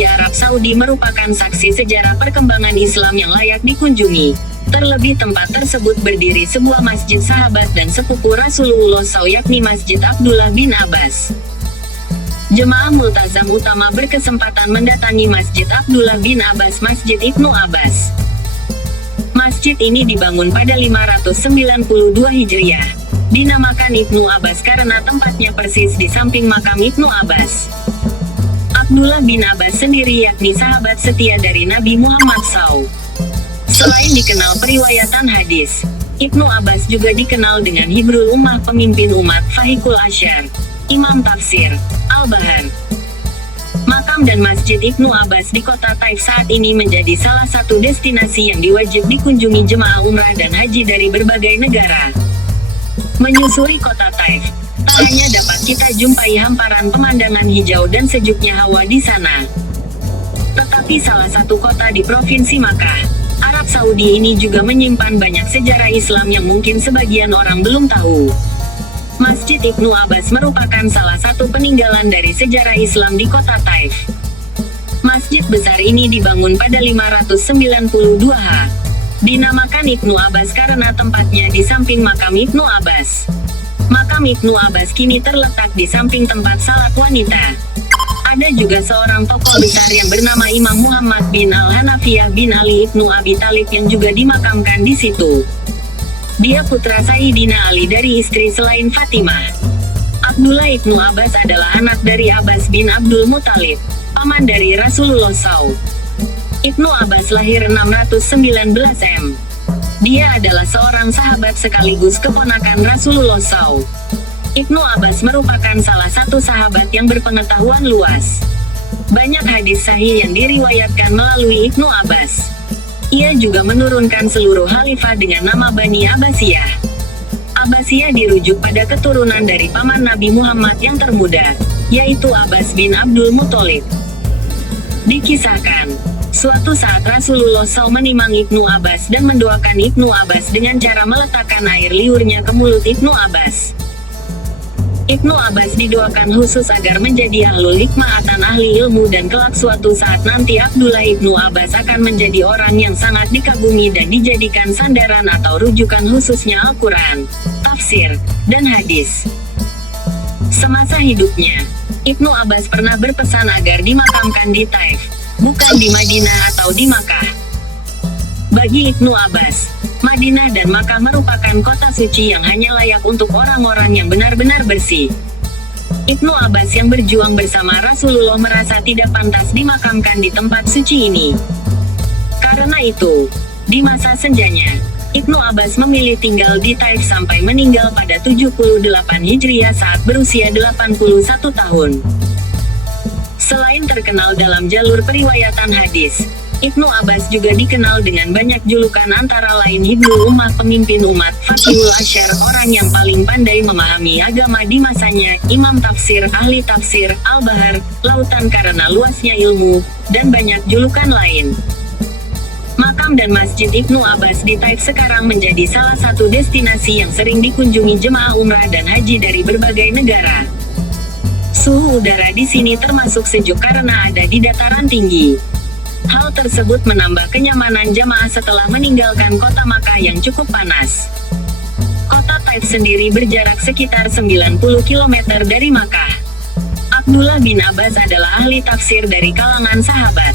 di Arab Saudi merupakan saksi sejarah perkembangan Islam yang layak dikunjungi. Terlebih tempat tersebut berdiri sebuah masjid sahabat dan sepupu Rasulullah SAW, yakni Masjid Abdullah bin Abbas. Jemaah multazam utama berkesempatan mendatangi Masjid Abdullah bin Abbas, Masjid Ibnu Abbas. Masjid ini dibangun pada 592 Hijriah. Dinamakan Ibnu Abbas karena tempatnya persis di samping makam Ibnu Abbas. Abdullah bin Abbas sendiri yakni sahabat setia dari Nabi Muhammad SAW. Selain dikenal periwayatan hadis, Ibnu Abbas juga dikenal dengan Hibrul Ummah, pemimpin umat, Fahikul Asyar, Imam Tafsir, Al-Bahar. Makam dan Masjid Ibnu Abbas di kota Taif saat ini menjadi salah satu destinasi yang diwajib dikunjungi jemaah umrah dan haji dari berbagai negara. Menyusuri kota Taif, tak hanya dapat kita jumpai hamparan pemandangan hijau dan sejuknya hawa di sana, tetapi salah satu kota di Provinsi Makkah, Arab Saudi ini juga menyimpan banyak sejarah Islam yang mungkin sebagian orang belum tahu. Masjid Ibnu Abbas merupakan salah satu peninggalan dari sejarah Islam di kota Taif. Masjid besar ini dibangun pada 592 H. Dinamakan Ibnu Abbas karena tempatnya di samping makam Ibnu Abbas. Makam Ibnu Abbas kini terletak di samping tempat salat wanita. Ada juga seorang tokoh besar yang bernama Imam Muhammad bin Al-Hanafiyah bin Ali Ibnu Abi Thalib yang juga dimakamkan di situ. Dia putra Sayyidina Ali dari istri selain Fatimah. Abdullah Ibnu Abbas adalah anak dari Abbas bin Abdul Muthalib, paman dari Rasulullah SAW. Ibnu Abbas lahir 619 M. Dia adalah seorang sahabat sekaligus keponakan Rasulullah SAW. Ibnu Abbas merupakan salah satu sahabat yang berpengetahuan luas. Banyak hadis sahih yang diriwayatkan melalui Ibnu Abbas. Ia juga menurunkan seluruh khalifah dengan nama Bani Abbasiyah. Abbasiyah dirujuk pada keturunan dari paman Nabi Muhammad yang termuda, yaitu Abbas bin Abdul Muthalib. Dikisahkan, suatu saat Rasulullah SAW menimang Ibnu Abbas dan mendoakan Ibnu Abbas dengan cara meletakkan air liurnya ke mulut Ibnu Abbas. Ibnu Abbas didoakan khusus agar menjadi ahlul hikmah atau ahli ilmu, dan kelak suatu saat nanti Abdullah Ibnu Abbas akan menjadi orang yang sangat dikagumi dan dijadikan sandaran atau rujukan khususnya Al-Quran, tafsir, dan hadis. Semasa hidupnya, Ibnu Abbas pernah berpesan agar dimakamkan di Taif, bukan di Madinah atau di Makkah. Bagi Ibnu Abbas, Madinah dan Makkah merupakan kota suci yang hanya layak untuk orang-orang yang benar-benar bersih. Ibnu Abbas yang berjuang bersama Rasulullah merasa tidak pantas dimakamkan di tempat suci ini. Karena itu, di masa senjanya, Ibnu Abbas memilih tinggal di Taif sampai meninggal pada 78 Hijriah saat berusia 81 tahun. Selain terkenal dalam jalur periwayatan hadis, Ibnu Abbas juga dikenal dengan banyak julukan antara lain Hibrul Ummah, pemimpin umat, Faqihul Asyar, orang yang paling pandai memahami agama di masanya, Imam Tafsir, ahli tafsir, Al-Bahar, lautan karena luasnya ilmu, dan banyak julukan lain. Makam dan Masjid Ibnu Abbas di Taif sekarang menjadi salah satu destinasi yang sering dikunjungi jemaah umrah dan haji dari berbagai negara. Suhu udara di sini termasuk sejuk karena ada di dataran tinggi. Hal tersebut menambah kenyamanan jamaah setelah meninggalkan kota Makkah yang cukup panas. Kota Taif sendiri berjarak sekitar 90 km dari Makkah. Abdullah bin Abbas adalah ahli tafsir dari kalangan sahabat.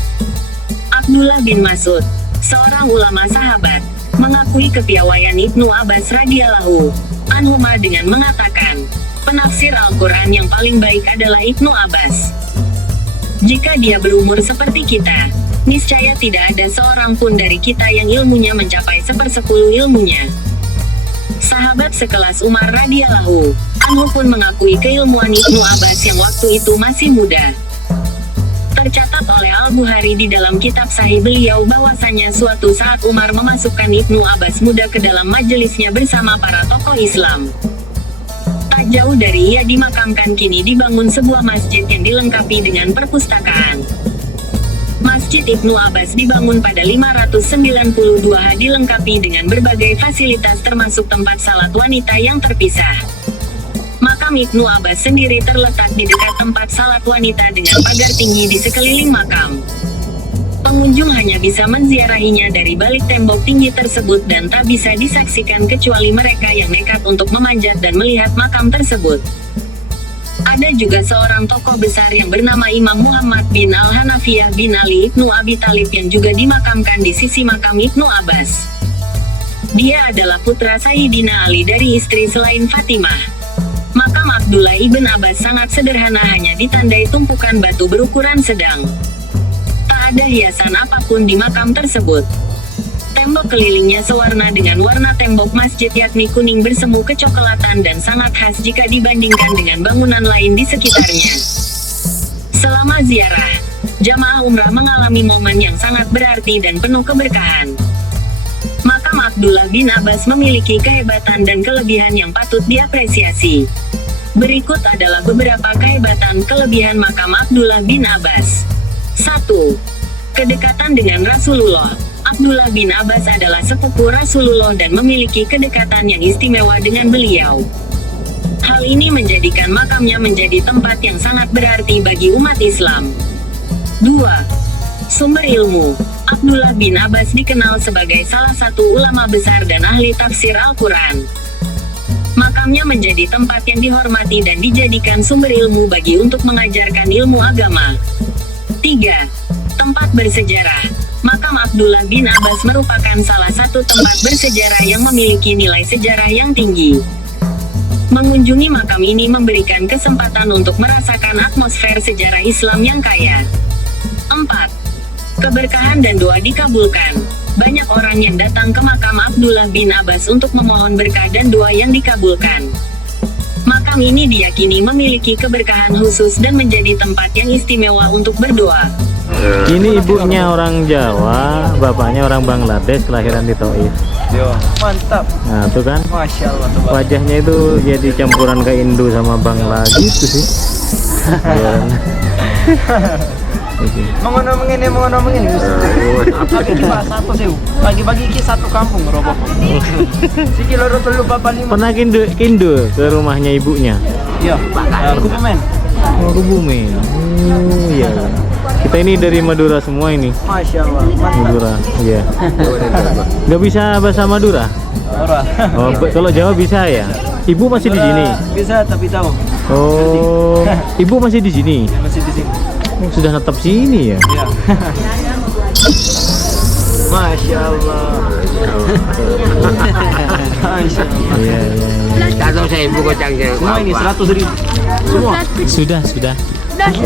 Abdullah bin Mas'ud, seorang ulama sahabat, mengakui kepiawaian Ibnu Abbas radhiyallahu anhuma dengan mengatakan, penafsir Al-Quran yang paling baik adalah Ibnu Abbas. Jika dia berumur seperti kita, niscaya tidak ada seorang pun dari kita yang ilmunya mencapai 1/10 ilmunya. Sahabat sekelas Umar radhiyallahu anhu pun mengakui keilmuan Ibnu Abbas yang waktu itu masih muda. Tercatat oleh Al-Bukhari di dalam kitab sahih beliau bahwasanya suatu saat Umar memasukkan Ibnu Abbas muda ke dalam majelisnya bersama para tokoh Islam. Tak jauh dari ia dimakamkan kini dibangun sebuah masjid yang dilengkapi dengan perpustakaan. Masjid Ibnu Abbas dibangun pada 592 H, dilengkapi dengan berbagai fasilitas termasuk tempat salat wanita yang terpisah. Maka Makam Ibnu Abbas sendiri terletak di dekat tempat salat wanita dengan pagar tinggi di sekeliling makam. Pengunjung hanya bisa menziarahinya dari balik tembok tinggi tersebut dan tak bisa disaksikan kecuali mereka yang nekat untuk memanjat dan melihat makam tersebut. Ada juga seorang tokoh besar yang bernama Imam Muhammad bin Al-Hanafiyah bin Ali Ibnu Abi Thalib yang juga dimakamkan di sisi makam Ibnu Abbas. Dia adalah putra Sayyidina Ali dari istri selain Fatimah. Makam Abdullah ibn Abbas sangat sederhana, hanya ditandai tumpukan batu berukuran sedang. Tak ada hiasan apapun di makam tersebut. Tembok kelilingnya sewarna dengan warna tembok masjid yakni kuning bersemu kecoklatan dan sangat khas jika dibandingkan dengan bangunan lain di sekitarnya. Selama ziarah, jamaah umrah mengalami momen yang sangat berarti dan penuh keberkahan. Makam Abdullah bin Abbas memiliki kehebatan dan kelebihan yang patut diapresiasi. Berikut adalah beberapa kehebatan kelebihan makam Abdullah bin Abbas. 1. Kedekatan dengan Rasulullah. Abdullah bin Abbas adalah sepupu Rasulullah dan memiliki kedekatan yang istimewa dengan beliau. Hal ini menjadikan makamnya menjadi tempat yang sangat berarti bagi umat Islam. 2. Sumber ilmu. Abdullah bin Abbas dikenal sebagai salah satu ulama besar dan ahli tafsir Al-Quran. Makamnya menjadi tempat yang dihormati dan dijadikan sumber ilmu bagi untuk mengajarkan ilmu agama. 3. Tempat bersejarah. Makam Abdullah bin Abbas merupakan salah satu tempat bersejarah yang memiliki nilai sejarah yang tinggi. Mengunjungi makam ini memberikan kesempatan untuk merasakan atmosfer sejarah Islam yang kaya. 4. Keberkahan dan doa dikabulkan. Banyak orang yang datang ke makam Abdullah bin Abbas untuk memohon berkah dan doa yang dikabulkan. Makam ini diyakini memiliki keberkahan khusus dan menjadi tempat yang istimewa untuk berdoa. Ini ibunya orang Jawa, bapaknya orang Bangladesh, kelahiran di Taif. Yo, mantap. Nah, tuh kan. Masya Allah. Wajahnya itu jadi campuran ke Indo sama Bangla gitu sih. Mengono mengini. Lagi kita satu sih. Bagi-bagi kita satu kampung roboh. Siki loro telu bapak lima. Pernah kindo ke rumahnya ibunya? Iya. Kebumen. Oh, Kebumen. Oh, iya. Kita ini dari Madura semua ini. Masya Allah. Madura, iya. Nggak bisa bahasa Madura? Ora. Oh, kalau Jawa bisa ya. Ibu masih di sini? Bisa tapi tahu. Oh, ibu masih di sini? Masih di sini. Oh, sudah netap sini ya? Iya. Masya Allah. Masya Allah. Iya. Tahu saya ibu kocangnya. Semua ini 100.000. Semua. Sudah. Lagi.